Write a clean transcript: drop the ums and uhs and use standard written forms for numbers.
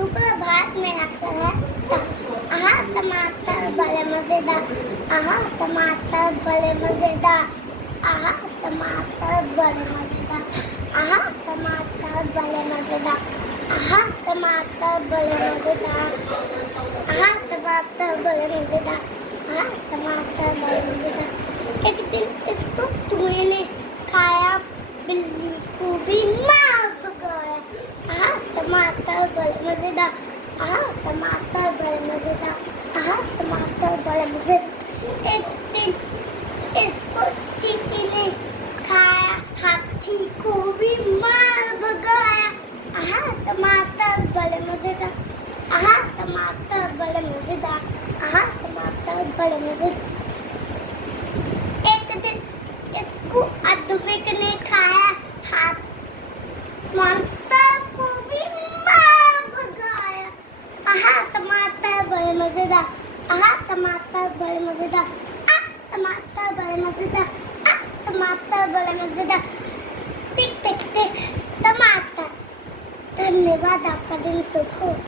सुप्रभात में अक्सर है आहा टमाटर बड़े मजेदार, आहा टमाटर बड़े मजेदार, आहा टमाटर बड़े मजेदार, आहा टमाटर बड़े मजेदार, आहा टमाटर बड़े मजेदार, आहा टमाटर बड़े मजेदार, आहा टमाटर बड़े मजेदार। एक दिन इसको चूहे ने खाया, बिल्ली को भी मार पकाया। आहा टमाटर बड़े मजेदार, आहा टमाटर बड़े मजेदार, आहा टमाटर बड़े मजेदार। एक दिन इसको चींटी ने खाया, हाथी को भी मार भगाया। आहा टमाटर बड़े मजेदार, आहा टमाटर बड़े मजेदार, आहा टमाटर बड़े मजेदार। एक दिन इसको अदविक ने खाया, हाथ मॉन्स्टर को भी मार भगाया। आहा टमाटर बड़े मजेदार, आहा टमाटर बड़े मजेदार, टमाटर बड़े मजेदार, टमाटर बड़े मजेदार। टिक टिक टिक टमाटर। धन्यवाद, आपका दिन शुभ हो।